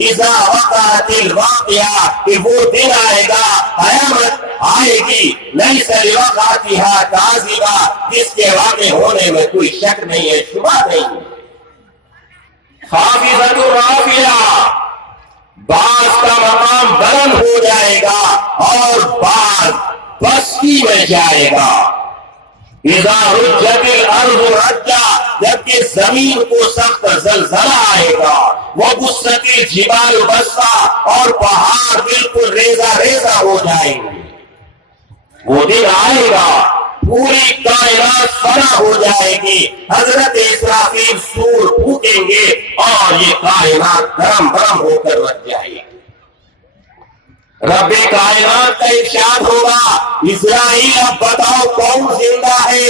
اذا وقعت الواقعہ، کہ وہ دن آئے گا، قیامت آئے گی، لیس لوقعتها کاذبہ، جس کے واقع ہونے میں کوئی شک نہیں ہے، شبہ نہیں ہے۔ خافضۃ رافعہ، بعض کا مقام بلند ہو جائے گا اور بعض پستی میں جائے گا۔ اذا رجت الارض رجا، جبکہ زمین کو سخت زلزلہ آئے گا، وبست الجبال بسا، اور پہاڑ بالکل ریزہ ریزہ ہو جائیں گے۔ وہ دن آئے گا، پوری کائنات فنا ہو جائے گی، حضرت اسرافیل سور پھونکیں گے اور یہ کائنات گرم گرم ہو کر رکھ جائے گی۔ رب کائنات کا ارشاد ہوگا، اسرائیل اب بتاؤ کون زندہ ہے؟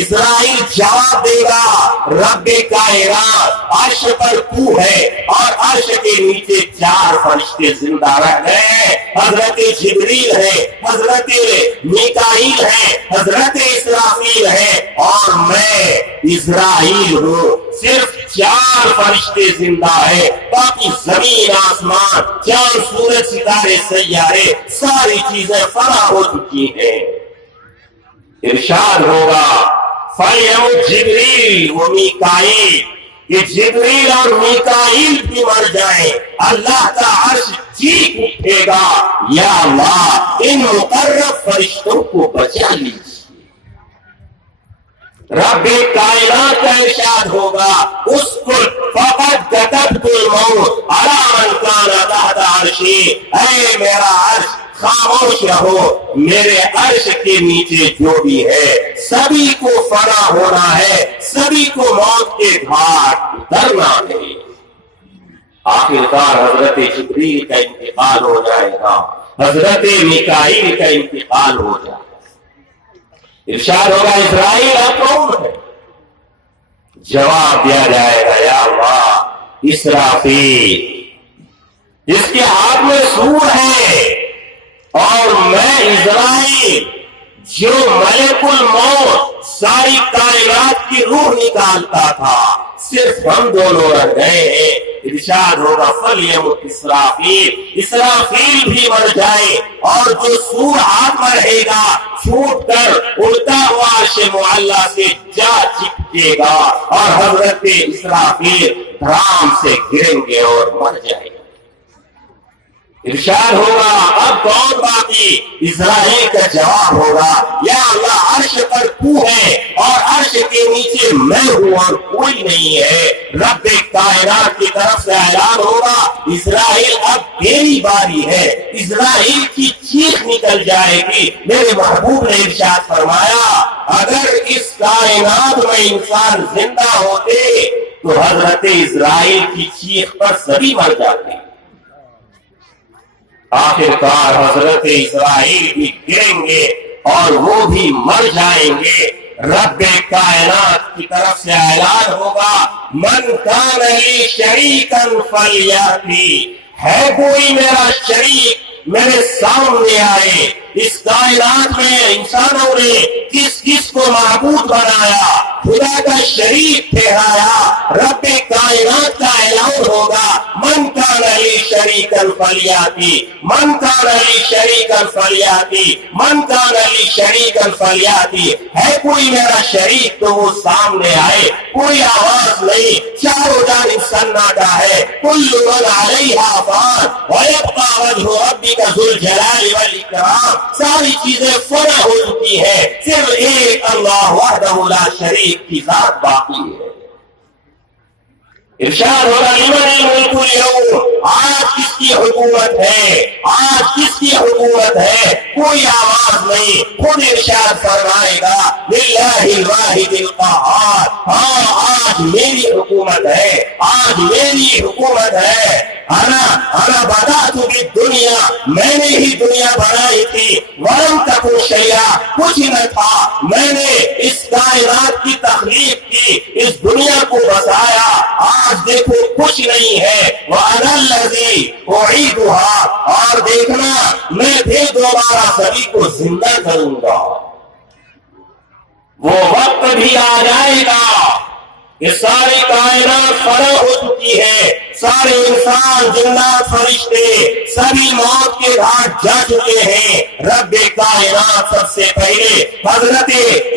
اسرائیل جواب دے گا، رب کائنات عرش پر تو ہے، اور عرش کے نیچے 4 فرشتے زندہ رہ گئے، حضرت جبریل ہے، حضرت میکائیل ہے، حضرت اسرافیل ہے، اور میں اسرائیل ہوں۔ صرف 4 فرشتے زندہ ہے، باقی زمین آسمان چاند سورج ستارے سیارے ساری چیزیں فنا ہو چکی ہیں۔ ارشاد ہوگا فَيَمُتْ جبریل و میکائیل، کہ جبریل اور میکائیل بھی مر جائیں، اللہ کا عرش چیخ اٹھے گا، یا اللہ ان مقرب فرشتوں کو بچا لیجیے۔ رب کائنات کا ارشاد ہوگا، اسکن فقط كتبت الموت على من كان تحت عرشی، اے میرا عرش خاموش رہو، میرے عرش کے نیچے جو بھی ہے سبھی کو فنا ہونا ہے، سبھی کو موت کے گھاٹ اترنا ہے۔ آخرکار حضرت جبریل کا انتقال ہو جائے گا، حضرت میکائیل کا انتقال ہو جائے گا۔ ارشاد ہوگا اسرائیل اب کون ہے؟ جواب دیا جائے گا، یا اللہ اسرافیل، جس کے ہاتھ میں سور ہے، اور میں اسرائیل جو ملک الموت ساری کائنات کی روح نکالتا تھا، صرف ہم دونوں رہ گئے ہیں۔ ارشاد ہوگا فَلْيَمُتْ اسرافیل، اسرافیل بھی مر جائے، اور جو سور ہاتھ میں رہے گا چھوٹ کر اڑتا ہوا عرش معلیٰ سے جا چپکے گا، اور حضرت اسرافیل دھرام سے گریں گے اور مر جائیں گے۔ ارشاد ہوگا اب کون باقی؟ اسرائیل کا جواب ہوگا، یا اللہ عرش پر تو ہے، اور عرش کے نیچے میں ہوں اور کوئی نہیں ہے۔ رب کائنات کی طرف سے اعلان ہوگا، اسرائیل اب تیری باری ہے۔ اسرائیل کی چیخ نکل جائے گی۔ میرے محبوب نے ارشاد فرمایا، اگر اس کائنات میں انسان زندہ ہوتے تو حضرت اسرائیل کی چیخ پر سبھی مر جاتے۔ آخرکار حضرت اسرائیل بھی گریں گے اور وہ بھی مر جائیں گے۔ رب کائنات کی طرف سے اعلان ہوگا، من کان لی شریکا فلیأتی، ہے کوئی میرا شریک میرے سامنے آئے۔ اس کائنات میں انسانوں نے کس کس کو معبود بنایا، خدا کا شریک ٹھہرایا۔ رب کائنات کا اعلان ہوگا، من کان لی شریکا فلیأتی، من کان لی شریکا فلیأتی، من کان لی شریکا فلیأتی، ہے کوئی میرا شریک تو وہ سامنے آئے۔ کوئی آواز نہیں، چاروں جانب سناٹا ہے۔ کل من علیہا فان ویبقی وجہ ربک ذو الجلال والاکرام، ساری چیزیں فنا ہو چکی ہے، صرف ایک اللہ وحدہ لا شریک کی ذات باقی ہے۔ ارشاد ہوگا لمن الملک اليوم، آج کس کی حکومت ہے، آج کس کی حکومت ہے؟ کوئی آواز نہیں، خود ارشاد فرمائے گا للہ الواحد القہار، ہاں آج میری حکومت ہے، آج میری حکومت ہے۔ انا بدأت بالدنیا، میں نے ہی دنیا بنائی تھی، ولم تکن شیئا، کچھ نہ تھا، میں نے اس کائنات کی تخلیق کی، اس دنیا کو بسایا، آج دیکھو کچھ نہیں ہے۔ وَأَنَا الَّذِي أُعِيدُهَا، اور دیکھنا میں پھر دوبارہ سبھی کو زندہ کروں گا۔ وہ وقت بھی آ جائے گا کہ ساری کائنات فنا ہو چکی ہے، سارے انسان جنات فرشتے سبھی موت کے گھاٹ جا چکے ہیں. رب کائنات سب سے پہلے حضرت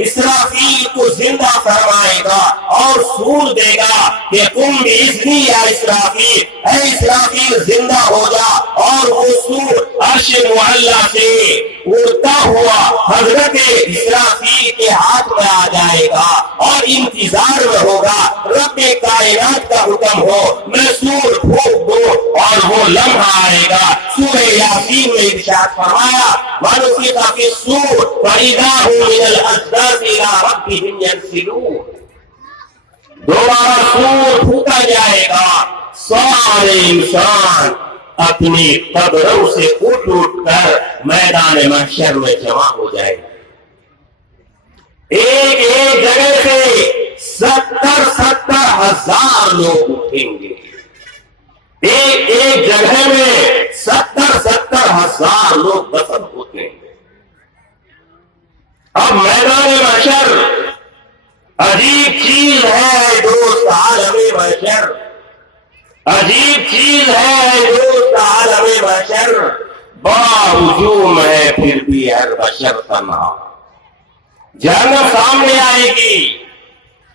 اسرافیل کو زندہ فرمائے گا اور سور دے گا کہ تم بھی اذنی یا اسرافیل، اے اسرافیل زندہ ہو جا. اور وہ سور عرش معلی سے اڑتا ہوا حضرت اسرافیل کے ہاتھ میں آ جائے گا اور انتظار میں ہوگا رب کائنات کا حکم ہو میں سور پھونک دو اور وہ لمحہ آئے گا. سورہ یاسین میں ارشاد فرمایا وَنُفِخَ فِي الصُّورِ فَإِذَا هُمْ مِنَ الْأَجْدَاثِ إِلَىٰ رَبِّهِمْ يَنسِلُونَ. دوبارہ سور پھونکا جائے گا، سارے انسان اپنی قبروں سے اٹھ کر میدان محشر میں جمع ہو جائے گا. ایک ایک جگہ سے 70 ہزار لوگ اٹھیں گے. ایک ایک جگہ میں 70 ہزار لوگ دفن ہوتے ہیں. اب میدان محشر عجیب چیز ہے دوست، عالم محشر عجیب چیز ہے دوست، عالم محشر بڑا ہجوم ہے پھر بھی ہر بشر تنہا. جہنم سامنے آئے گی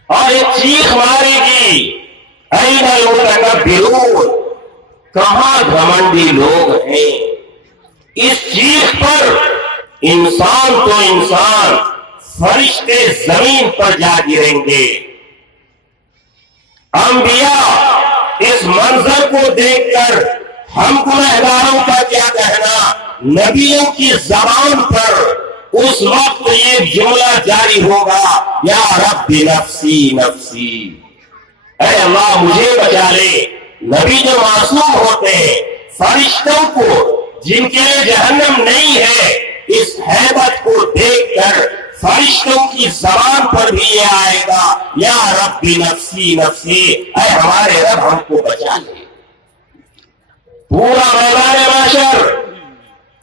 اور ایک چیخ مارے گی این المتکبرون، کہاں گھمنڈی لوگ ہیں. اس چیخ پر انسان تو انسان فرشتے زمین پر جا گریں گے. انبیاء اس منظر کو دیکھ کر ہم گنہگاروں کا کیا کہنا، نبیوں کی زبان پر اس وقت یہ جملہ جاری ہوگا یا رب نفسی نفسی، اے اللہ مجھے بچا لے. نبی جو معصوم ہوتے ہیں فرشتوں کو جن کے لیے جہنم نہیں ہے، اس ہیبت کو دیکھ کر فرشتوں کی زبان پر بھی یہ آئے گا یا رب نفسی نفسی، اے ہمارے رب ہم کو بچا لے. پورا میدان محشر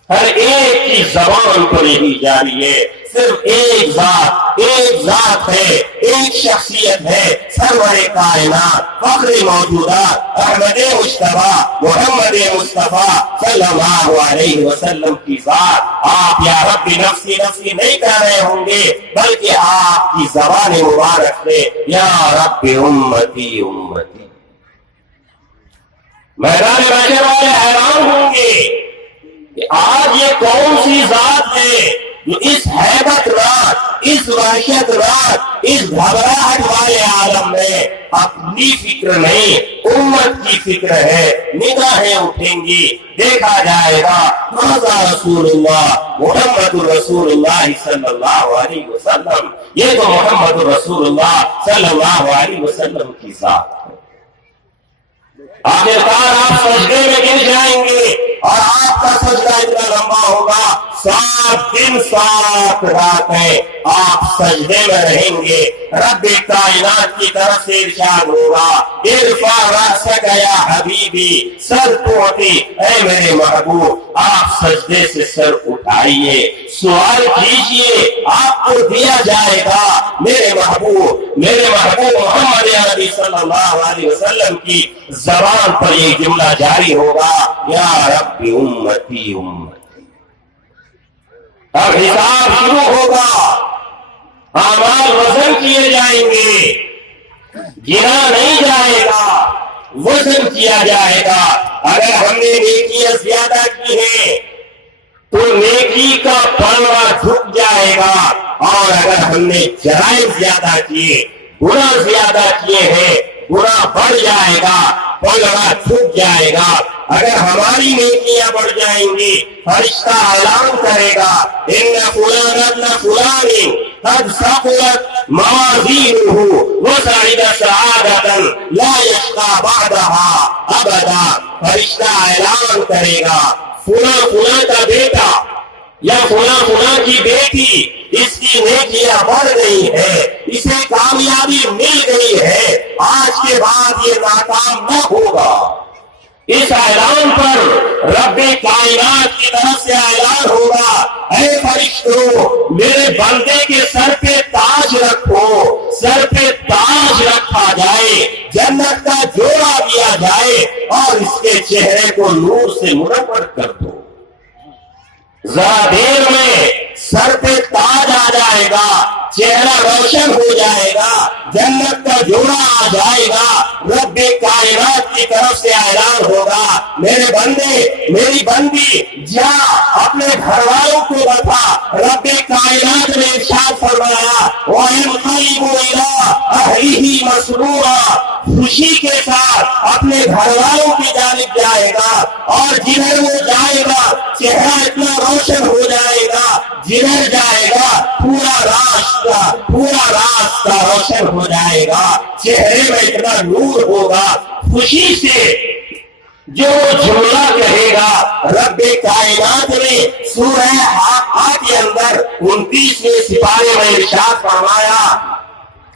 ہر ایک کی زبان پر یہی جاری ہے، صرف ایک ذات ہے، ایک شخصیت ہے، سرور کائنات فخر موجودات احمد مجتبی محمد مصطفیٰ صلی اللہ علیہ وسلم کی ذات. آپ یا رب نفسی نفسی نہیں کہہ رہے ہوں گے بلکہ آپ کی زبان مبارک سے یا رب امتی امتی. میدان محشر والے حیران ہوں گے کہ آج یہ کون سی ذات ہے جو اس ہیبت رات، اس وحشت رات، اس گھبراہٹ والے عالم میں اپنی فکر نہیں امت کی فکر ہے. نگاہیں اٹھیں گی، دیکھا جائے گا ماذا رسول اللہ محمد رسول اللہ صلی اللہ علیہ وسلم، یہ تو محمد رسول اللہ صلی اللہ علیہ وسلم کی ذات ہے. آخرکار آپ سجدے میں گر جائیں گے اور آپ کا سجدہ اتنا لمبا ہوگا 7 دن 7 راتیں آپ سجدے میں رہیں گے. رب کائنات کی طرف سے ارشاد ہوگا ارفع رأسک یا حبیبی، سر اٹھائیے اے میرے محبوب. آپ سجدے سے سر اٹھائیے، سوال کیجئے آپ کو دیا جائے گا. میرے محبوب محمد عربی صلی اللہ علیہ وسلم کی زبان پر یہ جملہ جاری ہوگا یا رب امتی امتی. اب حساب شروع ہوگا، اعمال وزن کیے جائیں گے، گنا نہیں جائے گا، وزن کیا جائے گا. اگر ہم نے نیکیاں زیادہ کی ہیں تو نیکی کا پلڑا جھک جائے گا، اور اگر ہم نے جرائم زیادہ کیے، گناہ زیادہ کیے ہیں، گناہ بڑھ جائے گا، پلڑا جھک جائے گا. اگر ہماری نیکیاں بڑھ جائیں گی فرشتہ اعلان کرے گا ان فلان ابن فلان قد ثقلت موازینہ وسعد سعادۃ لا یشقى بعدها ابدا. فرشتہ اعلان کرے گا فلاں کا بیٹا یا فلاں کی بیٹی، اس کی نیکیاں بڑھ گئی ہے، اسے کامیابی مل گئی ہے، آج کے بعد یہ ناکام نہ ہوگا. اس اعلان پر رب کائنات کی طرف سے اعلان ہوگا اے فرشتوں میرے بندے کے سر پہ تاج رکھو. سر پہ تاج رکھا جائے جنت کا جوڑا دیا جائے اور اس کے چہرے کو نور سے منور کر دو. ذرا دیر میں سر پہ تاج آ جائے گا, چہرہ روشن ہو جائے گا, جنت کا جوڑا آ جائے گا, رب کائنات کی طرف سے اعلان ہوگا, میرے بندے میری بندی جا اپنے گھر والوں کو بتا. رب کائنات نے ارشاد فرمایا وَيَنْقَلِبُ إِلَىٰ أَهْلِهِ مَسْرُورًا, خوشی کے ساتھ اپنے گھر والوں کی جانب جائے گا, اور جدھر وہ جائے گا چہرہ اتنا روشن ہو جائے گا, جدھر جائے گا پورا راستہ روشن ہو جائے گا, چہرے میں اتنا نور ہوگا. خوشی سے جو جملہ کہے گا, رب کائنات نے سورہ حاقہ کے اندر 29ویں سپارے میں ارشاد فرمایا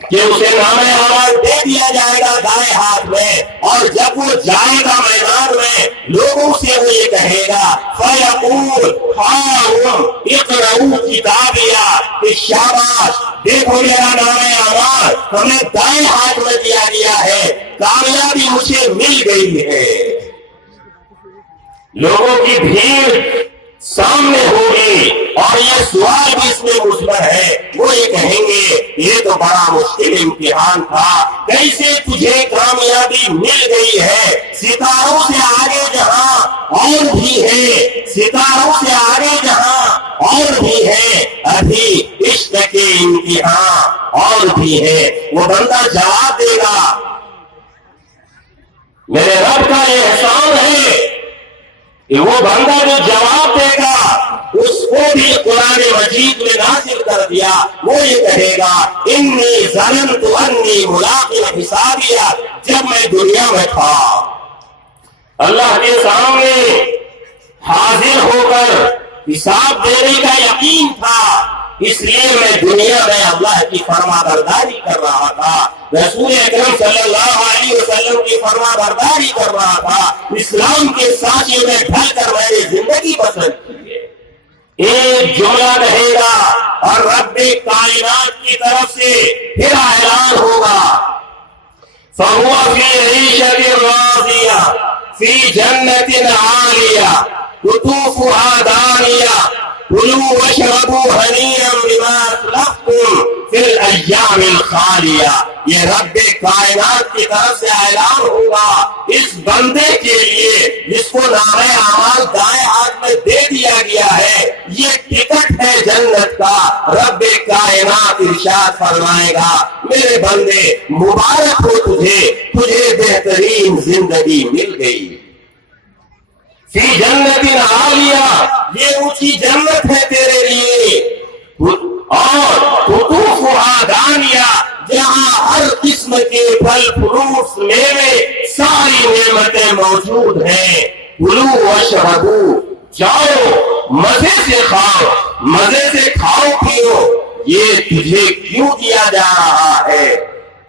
کہ اسے نامِ اعمال دے دیا جائے گا دائیں ہاتھ میں, اور جب وہ جائے گا میدان میں لوگوں سے وہ یہ کہے گا فَيَقُولُ هَاؤُمُ اقْرَءُوا كِتَابِيَهْ, کہ شاباش دیکھو میرا نامِ اعمال ہمیں دائیں ہاتھ میں دیا گیا ہے, کامیابی مجھے مل گئی ہے. لوگوں کی بھیڑ سامنے ہوگی اور یہ سوال بھی اس میں مثبت ہے, وہ یہ کہیں گے یہ تو بڑا مشکل امتحان تھا, کیسے تجھے کامیابی مل گئی ہے؟ ستاروں سے آگے جہاں اور بھی ہے, ستاروں سے آگے جہاں اور بھی ہے, ابھی عشق کے امتحان اور بھی ہے. وہ بندہ جواب دے گا میرے رب کا یہ احسان ہے کہ وہ بندہ جو جواب دے گا اس کو بھی قرآن مجید میں نازل کر دیا. وہ یہ کہے گا انی ظننت انی ملاق حسابیہ, جب میں دنیا میں تھا اللہ کے سامنے حاضر ہو کر حساب دینے کا یقین تھا, اس لیے میں دنیا میں اللہ کی فرما برداری کر رہا تھا, رسول اکرم صلی اللہ علیہ وسلم کی فرما برداری کر رہا تھا, اسلام کے سانچے میں ڈھل کر میں نے زندگی بسر کی ہے. ایک جملہ رہے گا اور رب کائنات کی طرف سے پھر اعلان ہوگا فَهُوَ فِي عِيشَةٍ رَاضِيَةٍ فِي جَنَّةٍ عَالِيَةٍ قُطُوفُهَا دَانِيَةٌ كُلُوا وَاشْرَبُوا هَنِيئًا بِمَا أَسْلَفْتُمْ فِي الْأَيَّامِ الْخَالِيَةِ. یہ رب کائنات کی طرف سے اعلان ہوگا اس بندے کے لیے جس کو نامِ اعمال دائیں ہاتھ میں دے دیا گیا ہے, یہ ٹکٹ ہے جنت کا. رب کائنات ارشاد فرمائے گا میرے بندے مبارک ہو تجھے بہترین زندگی مل گئی. فی جنت عالیہ, یہ اونچی جنت ہے تیرے لیے, اور قطوفها دانیہ, جہاں ہر قسم کے پھل فروٹ میوے ساری نعمتیں موجود ہیں. کلوا واشربوا, جاؤ مزے سے کھاؤ, مزے سے کھاؤ پیو. یہ تجھے کیوں دیا جا رہا ہے,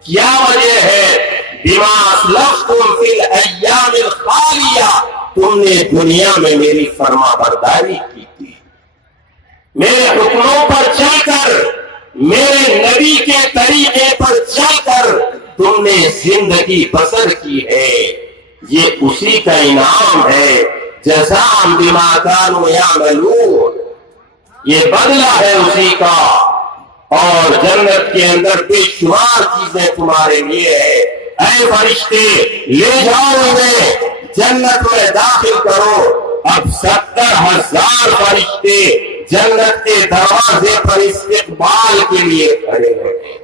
کیا وجہ ہے؟ بما اسلفتم فی الایام الخالیہ, تم نے دنیا میں میری فرما برداری کی تھی, میرے حکموں پر چل کر, میرے نبی کے طریقے پر چل کر تم نے زندگی بسر کی ہے. یہ اسی کا انعام ہے, جزاء بما كانوا يعملون, یہ بدلہ ہے اسی کا. اور جنت کے اندر بے شمار چیزیں تمہارے لیے ہے. اے فرشتے لے جاؤ انہیں جنت میں داخل کرو. اب 70,000 فرشتے جنت کے دروازے پر استقبال کے لیے کھڑے ہیں.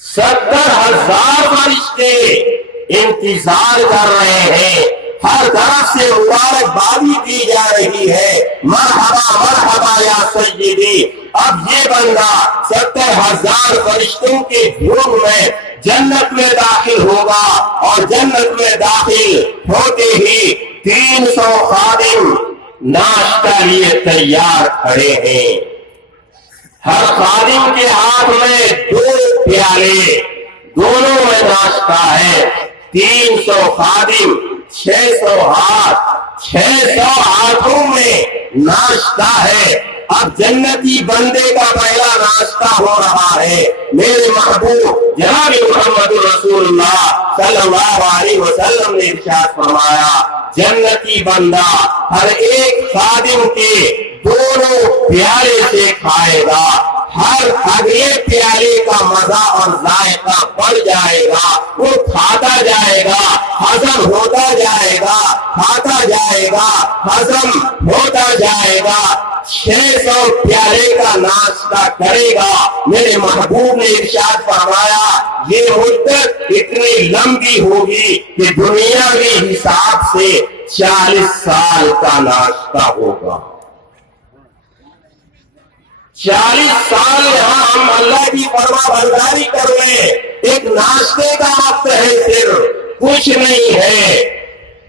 70,000 فرشتے انتظار کر رہے ہیں, ہر طرف سے مبارکبادی دی جا رہی ہے, مرحبا مرحبا یا سیدی. اب یہ بندہ 70,000 فرشتوں کے جھوم میں جنت میں داخل ہوگا, اور جنت میں داخل ہوتے ہی 300 خادم ناشتہ لیے تیار کھڑے ہیں. ہر خادم کے ہاتھ میں 2 پیالے, دونوں میں ناشتہ ہے. 300 خادم 600 ہاتھ, 600 ہاتھوں میں ناشتہ ہے. اب جنتی بندے کا پہلا ناشتہ ہو رہا ہے۔ میرے محبوب جناب محمد رسول اللہ صلی اللہ علیہ وسلم نے ارشاد فرمایا جنتی بندہ ہر ایک خادم کے دونوں پیالے سے کھائے گا، ہر اگلے پیالے کا مزہ اور ذائقہ بڑھ جائے گا، وہ کھاتا جائے گا، ہضم ہوتا جائے گا، کھاتا جائے گا، ہضم ہوتا جائے گا، 600 پیالے کا ناشتہ کرے گا۔ میرے محبوب نے ارشاد فرمایا یہ مدت اتنی لمبی ہوگی کہ دنیاوی حساب سے 40 سال کا ناشتہ ہوگا۔ 40 سال یہاں ہم اللہ کی فرما برداری کر رہے ہیں، ایک ناشتے کا وقت ہے، صرف کچھ نہیں ہے،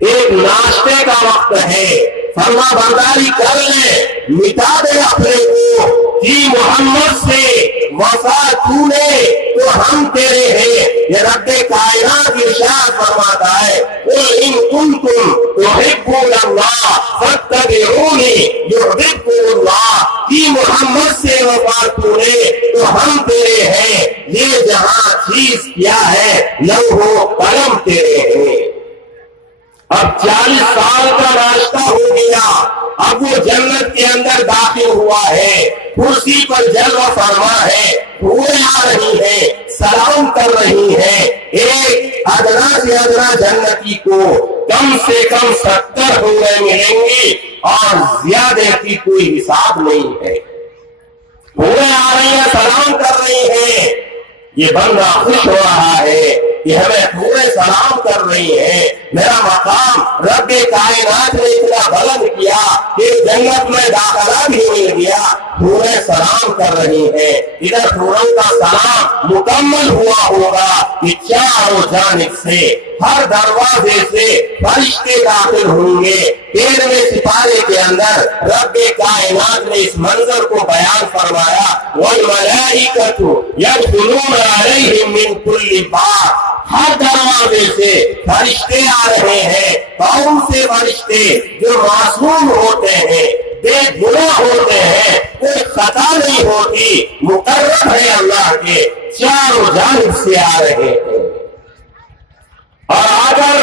ایک ناشتے کا وقت ہے، فرما برداری کر لیں، مٹا دے اپنے کو جی محمد سے وفا تو نے تو ہم تیرے ہیں۔ یہ رب کائنات ارشاد فرماتا ہے قُلْ إِن كُنتُمْ تُحِبُّونَ اللَّهَ فَاتَّبِعُونِي يُحْبِبْكُمُ اللَّهُ جی محمد سے وفا تو نے تو ہم تیرے ہیں، یہ جہاں چیز کیا ہے لوح و قلم تیرے ہیں۔ اب 40 سال کا ناشتہ ہو گیا، اب وہ جنت کے اندر داخل ہوا ہے، کرسی پر جلوہ فرما ہے، حوریں آ رہی ہیں، سلام کر رہی ہیں، ایک ادنا سے ادنا جنتی کو کم سے کم 70 حوریں ملیں گی اور زیادہ کی کوئی حساب نہیں ہے۔ حوریں آ رہی ہیں، سلام کر رہی ہیں، یہ بندہ خوش ہو رہا ہے کہ ہمیں حوریں سلام کر رہی ہیں، میرا مقام رب کائنات نے اتنا بلند کیا کہ جنت میں داخلہ بھی مل گیا، حوریں سلام کر رہی ہیں۔ ادھر حوروں کا سلام مکمل ہوا ہوگا کہ چاروں جانب سے ہر دروازے سے فرشتے داخل ہوں گے۔ 13ویں سپارے کے اندر رب کائنات نے اس منظر کو بیان فرمایا وَالْمَلَائِكَةُ يَدْخُلُونَ عَلَيْهِمْ مِنْ كُلِّ بَابٍ ہر دروازے سے فرشتے آ رہے ہیں، کون سے فرشتے جو معصوم ہوتے ہیں، بے گناہ ہوتے ہیں، کوئی خطا نہیں ہوتی، مقرب ہے اللہ کے، چاروں جانب سے آ رہے ہیں۔ اور اگر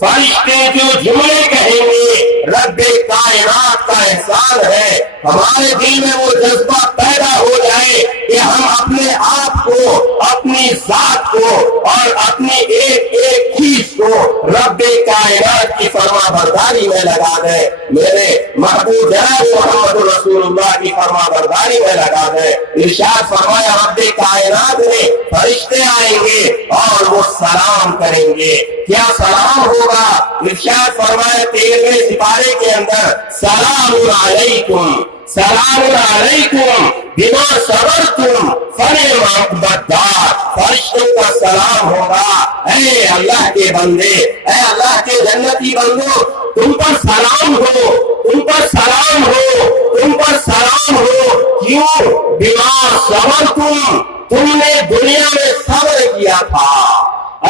فرشتے جو جملے کہیں گے رب کائنات کا احسان ہے، ہمارے دل میں وہ جذبہ پیدا ہو جائے کہ ہم اپنے آپ کو، اپنی ذات کو اور اپنی ایک ایک چیز کو رب کائنات کی فرما برداری میں لگا دیں۔ میرے محبوب جناب محمد رسول اللہ کی فرما برداری میں لگا دیں۔ ارشاد فرمایا رب کائنات میں فرشتے آئیں گے اور وہ سلام کریں گے۔ کیا سلام ہوگا؟ ارشاد فرمایا 13ویں سپارے کے اندر سلام علیکم، سلام علیکم بما صبرتم فنعم عقبی الدار۔ فرشتوں کا سلام ہوگا اے اللہ کے بندے، اے اللہ کے جنتی بندو، تم پر سلام ہو، تم پر سلام ہو، تم پر سلام ہو۔ کیوں؟ بما صبرتم، تم نے دنیا میں صبر کیا تھا،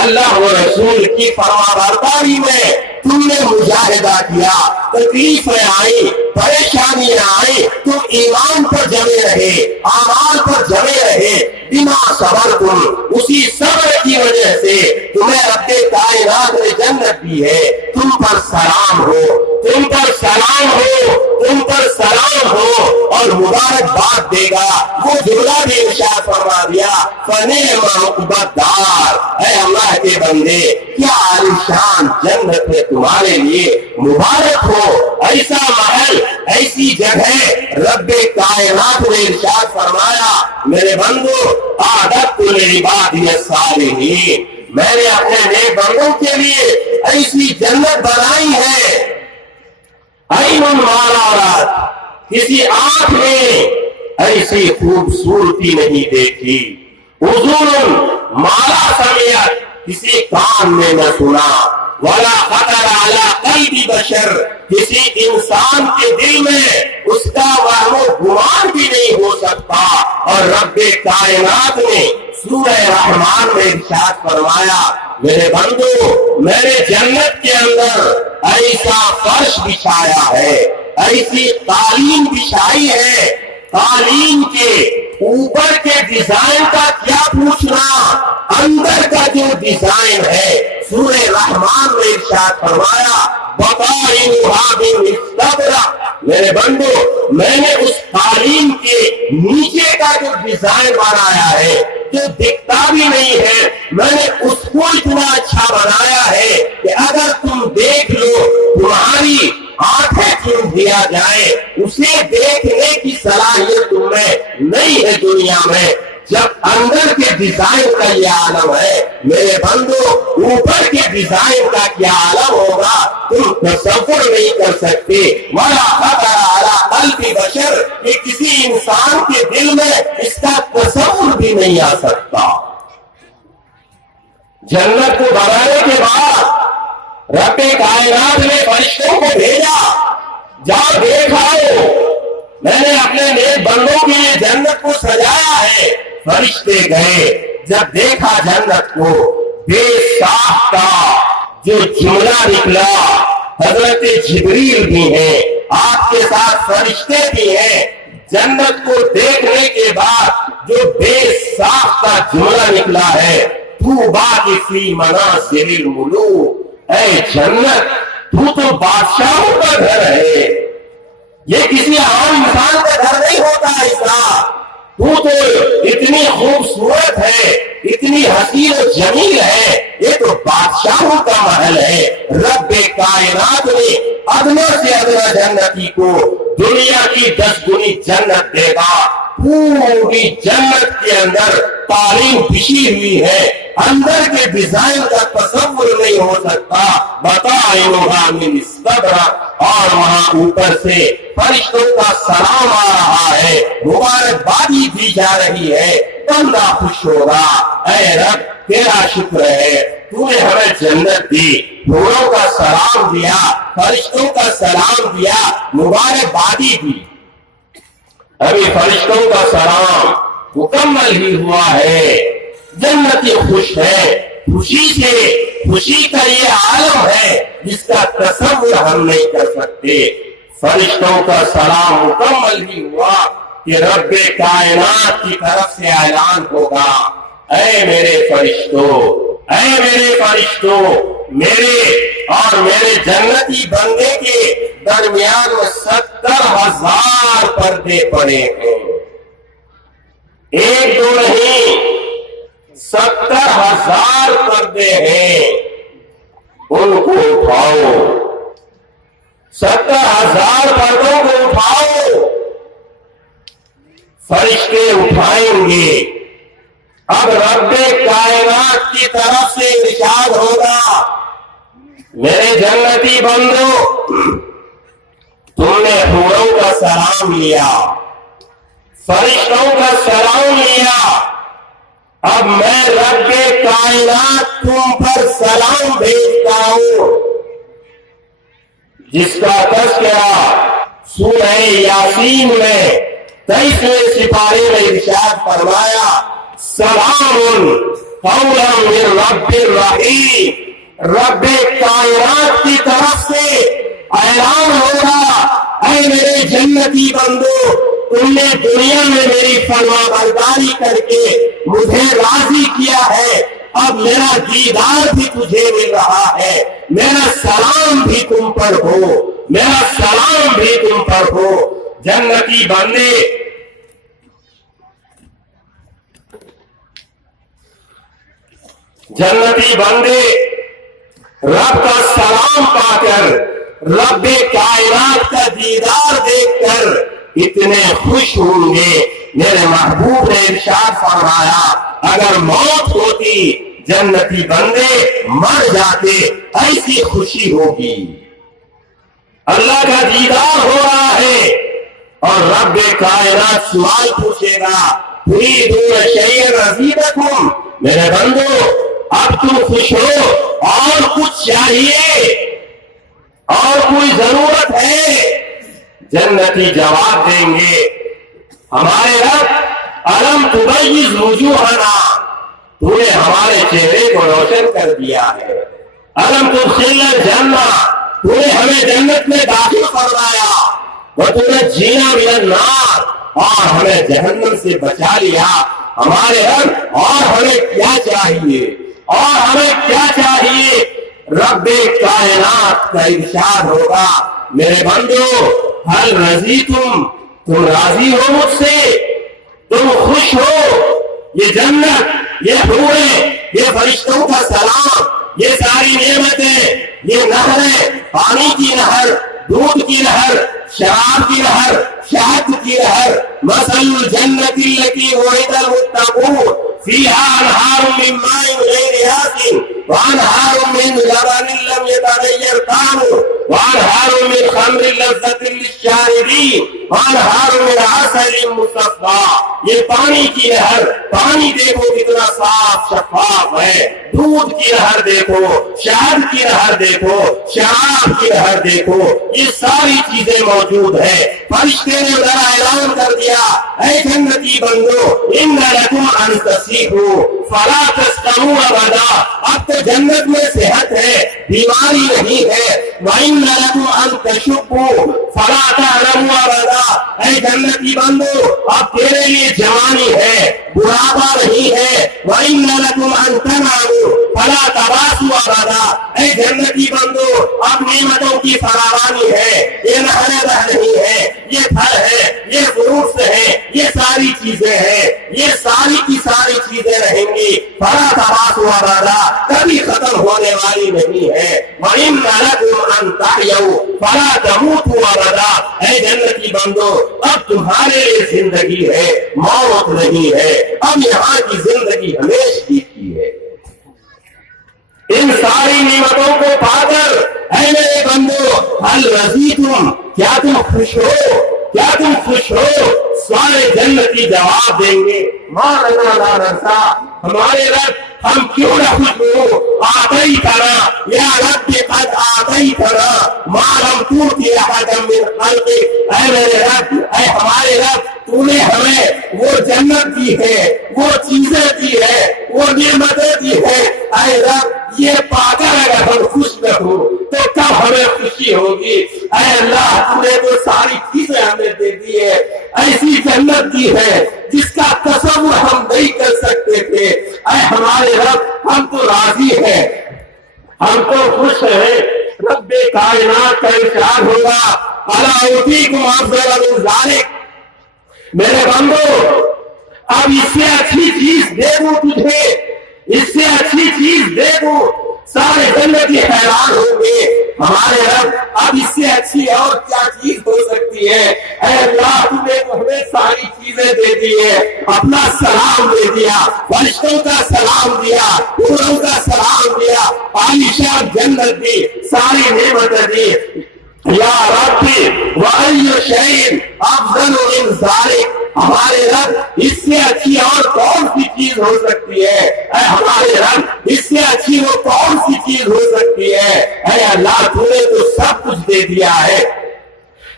اللہ و رسول کی فرما برداری میں تم نے مجاہدہ کیا، تکلیفیں آئی، پریشانیاں آئی، تم ایمان پر جمے رہے، اعمال پر جمے رہے، بما صبرتم، اسی صبر کی وجہ سے تمہیں رب کائنات نے جنت دی ہے۔ تم پر سلام ہو، تم پر سلام ہو، تم پر سلام ہو، اور مبارکباد دے گا۔ وہ جملہ بھی ارشاد فرما دیا فنعم عقبی الدار، اے اللہ کے بندے کیا عالیشان جنت ہے تمہارے لیے، مبارک ہو۔ ایسا محل، ایسی جگہ رب کائنات نے ارشاد فرمایا میرے بندو اعددت لعبادی الصالحین، میں نے اپنے نیک بندوں کے لیے ایسی جنت بنائی ہے۔ عین ما رأت، کسی آنکھ نے ایسی خوبصورتی نہیں دیکھی، اذن ما سمعت، کسی کان نے نہ سنا، ولا خطر علی قلب بشر، کسی انسان کے دل میں اس کا وہم و گمان بھی نہیں ہو سکتا۔ اور رب کائنات نے سورہ رحمان میں ارشاد فرمایا میرے بندو میں نے جنت کے اندر ایسا فرش بچھایا ہے، ایسی قالین بچھائی ہے، قالین کے اوپر کے ڈیزائن کا کیا پوچھنا، اندر کا جو ڈیزائن ہے سورہ رحمان میں ارشاد فرمایا بطائنها من استبرق، میرے بندو میں نے اس قالین کے نیچے کا جو ڈیزائن بنایا ہے جو دکھتا بھی نہیں ہے، میں نے اس کو اتنا اچھا بنایا ہے کہ اگر تم دیکھ لو تمہاری آنکھیں چن دیا جائے، اسے دیکھنے کی صلاحیت تم میں نہیں ہے دنیا میں۔ جب اندر کے ڈیزائن کا یہ عالم ہے میرے بندو، اوپر کے ڈیزائن کا کیا عالم ہوگا تم تصور نہیں کر سکتے۔ وَلَا خَطَرَ عَلَىٰ قَلْبِ بَشَرٍ، کہ کسی انسان کے دل میں اس کا تصور بھی نہیں آ سکتا۔ جنت کو بنانے کے بعد رب کائنات نے فرشتوں کو بھیجا، جاؤ دیکھاؤ میں نے اپنے نیک بندوں کے لیے جنت کو سجایا ہے۔ فرشتے گئے، جب دیکھا جنت کو، بے ساختہ جو جملہ نکلا، حضرت جبریل بھی ہیں، آپ کے ساتھ فرشتے بھی ہیں، جنت کو دیکھنے کے بعد جو بے ساختہ جملہ نکلا ہے طوبی فی منازل الملوک، اے جنت تو تو بادشاہوں کا گھر ہے، یہ کسی عام انسان کا گھر نہیں ہوتا ایسا، تو تو اتنی خوبصورت ہے، اتنی حسین و جمیل ہے، یہ تو بادشاہوں کا محل ہے۔ رب کائنات نے ادنا سے ادنا جنتی کو دنیا کی 10 گنی جنت دے گا۔ پوری جنت کے اندر قالین بچھی ہوئی ہے، اندر کے ڈیزائن کا تصور نہیں ہو سکتا۔ بطائنها من استبرق، اور وہاں اوپر سے فرشتوں کا سلام آ رہا ہے، مبارکبادی دی جا رہی ہے، بندہ خوش ہوگا۔ اے رب تیرا شکر ہے، تو نے ہمیں جنت دی، حوروں کا سلام دیا، فرشتوں کا سلام دیا، مبارکبادی دی۔ ابھی فرشتوں کا سلام مکمل ہی ہوا ہے، جنتی خوش ہے، خوشی سے، خوشی کا یہ عالم ہے جس کا تصور ہم نہیں کر سکتے۔ فرشتوں کا سلام مکمل ہی ہوا کہ رب کائنات کی طرف سے اعلان ہوگا، اے میرے فرشتوں، اے میرے فرشتوں، میرے اور میرے جنتی بندے کے درمیان میں 70,000 پردے پڑے ہیں، ایک دو نہیں 70,000 پردے ہیں، ان کو اٹھاؤ، 70,000 پردوں کو اٹھاؤ۔ فرشتے اٹھائیں گے، اب رب کائنات کی طرف سے ارشاد ہوگا، میرے جنتی بندو تم نے حوروں کا سلام لیا، فرشتوں کا سلام لیا، اب میں رب کائنات تم پر سلام بھیجتا ہوں، جس کا تذکرہ سورہ یاسین میں 23ویں سپارے میں ارشاد فرمایا، سلام قولا من رب الرحیم، رب کائنات کی طرف سے اعلان ہوگا، اے میرے جنتی بندو تم نے دنیا میں میری فرما برداری کر کے مجھے راضی کیا ہے، اب میرا دیدار بھی تجھے مل رہا ہے، میرا سلام بھی تم پر ہو، میرا سلام بھی تم پر ہو۔ جنتی بندے جنتی بندے رب کا سلام پا کر، رب کائنات کا دیدار دیکھ کر اتنے خوش ہوں گے۔ میرے محبوب نے ارشاد فرمایا، اگر موت ہوتی جنتی بندے مر جاتے، ایسی خوشی ہوگی، اللہ کا دیدار ہو رہا ہے، اور رب کائنات سوال پوچھے گا، تريدون شيئا أزيدكم، میرے بندو اب تم خوش ہو اور کچھ چاہیے اور کوئی ضرورت ہے؟ جنتی جواب دیں گے، ہمارے رب الم تبیض وجوہنا، تو نے ہمارے چہرے کو روشن کر دیا ہے، الم تدخلنا الجنہ، تو نے ہمیں جنت میں داخل فرمایا، وتنجینا من النار، اور ہمیں جہنم سے بچا لیا ہمارے رب۔ اور ہمیں کیا چاہیے، اور ہمیں کیا چاہیے؟ رب کائنات کا ارشاد ہوگا، میرے بندو ہل رضیتم، تم راضی ہو مجھ سے، تم خوش ہو؟ یہ جنت، یہ حوریں، یہ فرشتوں کا سلام، یہ ساری نعمتیں، یہ نہریں، پانی کی نہر، دودھ کی نہر، شراب کی نہر، شہد کی نہر، مثل الجنت التي وعد المتقون فيها انهار من ماء غير آسن وانهار من لبن لم يتغير طعمه وانهار من خمر لذة للشاربين وانهار من عسل مصفى۔ یہ پانی کی نہر، پانی دیکھو کتنا صاف شفاف ہے، دودھ کی نہر دیکھو، شہد کی نہر دیکھو، شراب کی نہر دیکھو، یہ ساری چیزیں موجود ہیں۔ فرشتے نے ذرا اعلان کر دیا، اے جنتی بندو ان لکم ان تسیحوا فلا تسقموا ابدا، اب تو جنت میں صحت ہے، بیماری نہیں ہے۔ وان لکم ان تشبوا فلا تعلموا ابدا، اے جنتی بندو اب تیرے لیے جوانی ہے، بڑھاپا نہیں ہے۔ وان لکم ان تنعموا فلا تباسوا ابدا، اے جنتی بندو اب نعمتوں کی فراوانی ہے، یہ نہریں بہ رہی ہے، یہ پھل ہے، یہ فروٹس ہے، یہ ساری چیزیں ہیں، یہ ساری کی ساری چیزیں رہیں گی، فلا تباسوا ابدا، کبھی ختم ہونے والی نہیں ہے۔ وَإِنَّ لَكُمْ أَن تَحْيَوْا فَلَا تَمُوتُوا أَبَدًا، اے جنتی بندو اب تمہارے لیے زندگی ہے، موت نہیں ہے، اب یہاں کی زندگی ہمیشہ کی ہے۔ ان ساری نعمتوں کو پا کر اے میرے بندو ہل رضیتم، کیا تم خوش ہو، کیا تم خوش ہو؟ سارے جنتی جواب دیں گے ما لنا لا نرضى، ہمارے رب ہم کیوں نہ خوش ہو؟ آتیتنا یا رب قد آتیتنا ما لم تؤت احدا من خلقک، اے میرے رب، اے ہمارے رب تو نے ہمیں وہ جنت دی ہے، وہ چیزیں دی ہے، وہ نعمتیں دی ہے، اے رب یہ پا کر اگر ہم خوش نہ ہو تو کب ہمیں خوشی ہوگی؟ اے اللہ تو نے تو ساری چیزیں ہمیں دے دی ہے، ایسی جنت دی ہے جس کا تصور ہم نہیں کر سکتے تھے۔ اے ہمارے رب ہم تو راضی ہیں، ہم تو خوش ہیں۔ رب کائنات کا ارشاد ہوگا الا اعطیکم افضل من ذلک، میرے بندو اب اس سے اچھی چیز دے دوں تجھے، اس سے اچھی چیز دے دوں، سارے جنتی حیران ہوں گے ہمارے رب اب اس سے اچھی اور کیا چیز ہو سکتی ہے؟ اے اللہ تو نے تو ہمیں ساری چیزیں دے دی ہے، اپنا سلام دے دیا، فرشتوں کا سلام دیا، حوروں کا سلام دیا، عالیشان جنت دی، ساری نعمتیں دی۔ یا ربی وَأَيُّ شَيْءٍ أَفْضَلُ مِنْ ذَلِكَ، ہمارے رب اس سے اچھی اور کون سی چیز ہو سکتی ہے؟ اے ہمارے رب اس سے اچھی وہ کون سی چیز ہو سکتی ہے؟ اے اللہ تو نے تو سب کچھ دے دیا ہے۔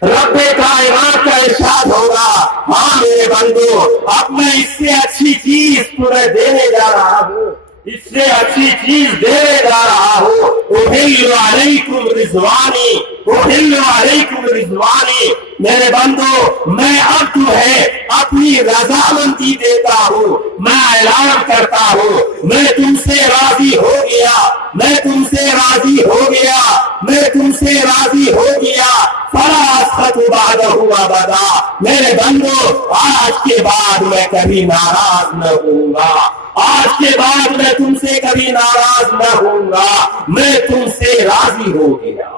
رب کائنات کا ارشاد ہوگا ہاں میرے بندو اب میں اس سے اچھی چیز تمہیں دینے جا رہا ہوں، اس سے اچھی چیز دینے جا رہا ہوں۔ احل علیکم رضوانی، احل علیکم رضوانی، میرے بندو میں اب تمہیں اپنی رضامندی دیتا ہوں، میں اعلان کرتا ہوں میں تم سے راضی ہو گیا، میں تم سے راضی ہو گیا، میں تم سے راضی ہو گیا۔ فلا اسخط بعدہ ابدا، میرے بندو آج کے بعد میں کبھی ناراض نہ ہوں گا، آج کے بعد میں تم سے کبھی ناراض نہ ہوں گا، میں تم سے راضی ہو گیا۔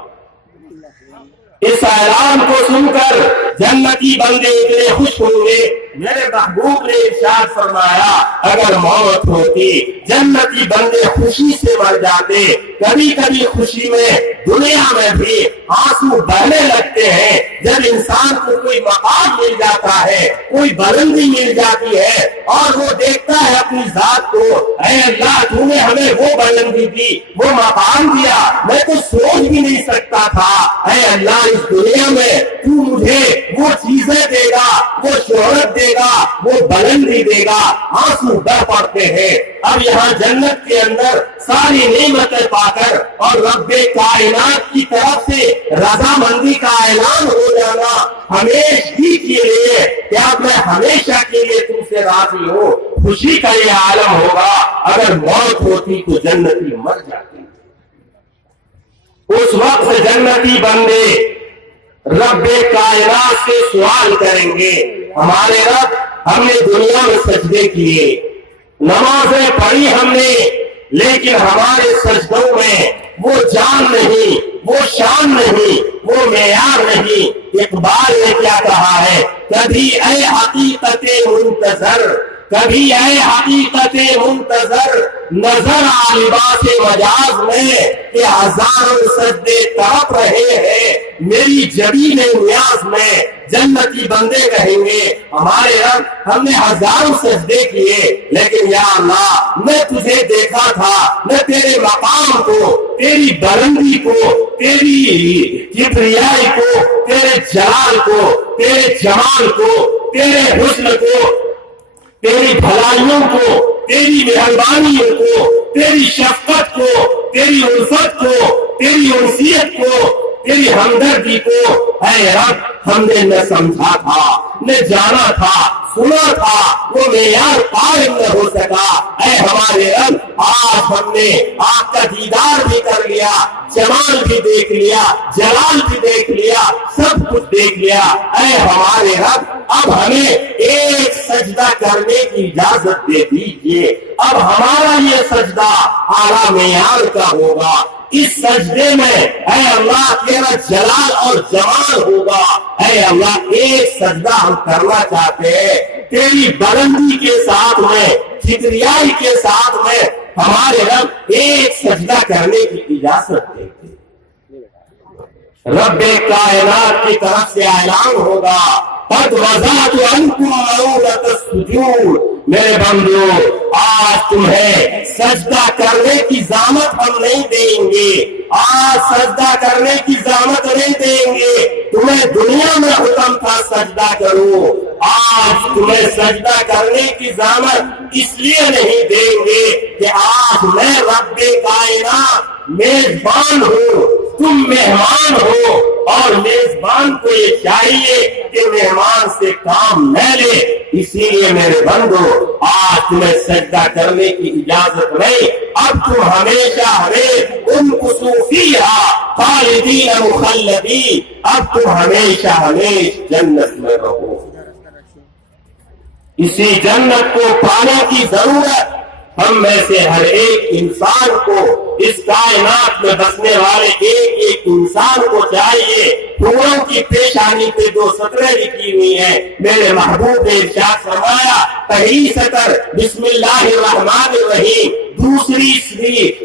اس اعلان کو سن کر جنتی بندے اتنے خوش ہوں گے۔ میرے محبوب نے ارشاد فرمایا اگر موت ہوتی جنتی بندے خوشی سے مر جاتے۔ کبھی کبھی خوشی میں دنیا میں بھی آنسو بہنے لگتے ہیں جب انسان کو کوئی مقام مل جاتا ہے، کوئی بلندی مل جاتی ہے اور وہ دیکھتا ہے اپنی ذات کو، اے اللہ تو نے ہمیں وہ بلندی دی، وہ مقام دیا، میں تو سوچ بھی نہیں سکتا تھا، اے اللہ اس دنیا میں تو مجھے وہ چیزیں دے گا، وہ شہرت دے گا، وہ بلندی دے گا، آنسو بہ پڑتے ہیں۔ اب یہاں جنت کے اندر ساری نعمتیں پا کر اور رب کائنات کی طرف سے رضامندی کا اعلان ہو جانا ہمیشگی کے لیے، کیا میں ہمیشہ کے لیے تم سے راضی ہوں، خوشی کا یہ عالم ہوگا۔ اگر موت ہوتی تو جنتی مر جاتی، اس وقت جنتی بندے رب کائنات سے سوال کریں گے، ہمارے رب ہم نے دنیا میں سجدے کیے، نمازیں پڑھی ہم نے، لیکن ہمارے سجدوں میں وہ جان نہیں، وہ شان نہیں، وہ معیار نہیں۔ اقبال نے کیا کہا ہے، کبھی اے حقیقت منتظر، کبھی اے حقیقت منتظر، نظر آ لباس مجاز میں کہ ہزاروں سجدے تڑپ رہے ہیں میری جبین نیاز میں۔ جنتی بندے کہیں گے، ہمارے رب ہم نے ہزاروں سجدے کیے، لیکن یا اللہ میں تجھے دیکھا تھا، میں تیرے مقام کو، تیری بلندی کو، تیری کبریائی کو، تیرے جلال کو، تیرے جمال کو، تیرے حسن کو، تیری بھلائیوں کو، تیری مہربانیوں کو، تیری شفقت کو، تیری الفت کو، تیری انسیت کو، تیری ہمدردی کو اے رب ہم نے نہ سمجھا تھا، نہ جانا تھا، سنا تھا، وہ معیار قائم نہ ہو سکا۔ اے ہمارے رب آج ہم نے آپ کا دیدار بھی کر لیا، جمال بھی دیکھ لیا، جلال بھی دیکھ لیا، سب کچھ دیکھ لیا۔ اے ہمارے رب اب ہمیں ایک سجدہ کرنے کی اجازت دے دیجئے، اب ہمارا یہ سجدہ اعلیٰ معیار کا ہوگا۔ اس سجدے میں اے اللہ تیرا جلال اور جمال ہوگا۔ اے اللہ ایک سجدہ ہم کرنا چاہتے ہیں، تیری بلندی کے ساتھ میں، کبریائی کے ساتھ میں ہمارے رب ایک سجدہ کرنے کی اجازت دیتے۔ رب کائنات کی طرف سے اعلان ہوگا، قد وضعت عنکم مؤونۃ السجود، میرے بندو آج تمہیں سجدہ کرنے کی ضمانت ہم نہیں دیں گے، آج سجدہ کرنے کی ضمانت نہیں دیں گے۔ تمہیں دنیا میں حکم تھا سجدہ کرو، آج تمہیں سجدہ کرنے کی ضمانت اس لیے نہیں دیں گے کہ آج میں رب کائنات میزبان ہوں، تم مہمان ہو، اور میزبان کو یہ چاہیے کہ مہمان سے کام نہ لے۔ اسی لیے میرے بندو آج تمہیں سجدہ کرنے کی اجازت نہیں، اب تم ہمیشہ ان قصوفیہ خالدین مخلدین، اب تم ہمیشہ جنت میں رہو۔ اسی جنت کو پانے کی ضرورت ہم میں سے ہر ایک انسان کو، اس کائنات میں بسنے والے ایک ایک انسان کو چاہیے۔ حوروں کی پیشانی پہ جو سطریں لکھی ہوئی ہیں، میرے محبوب نے ارشاد فرمایا، پہلی سطر بسم اللہ الرحمن الرحیم، دوسری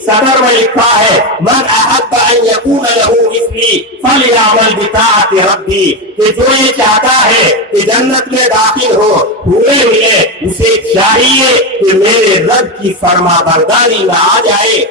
سطر میں لکھا ہے من احب ان یکون لہ مثلی فلیعمل بطاعت ربی، کہ جو یہ چاہتا ہے کہ جنت میں داخل ہو، حوریں ملے، اسے چاہیے کہ میرے رب کی فرما برداری میں آ جائے۔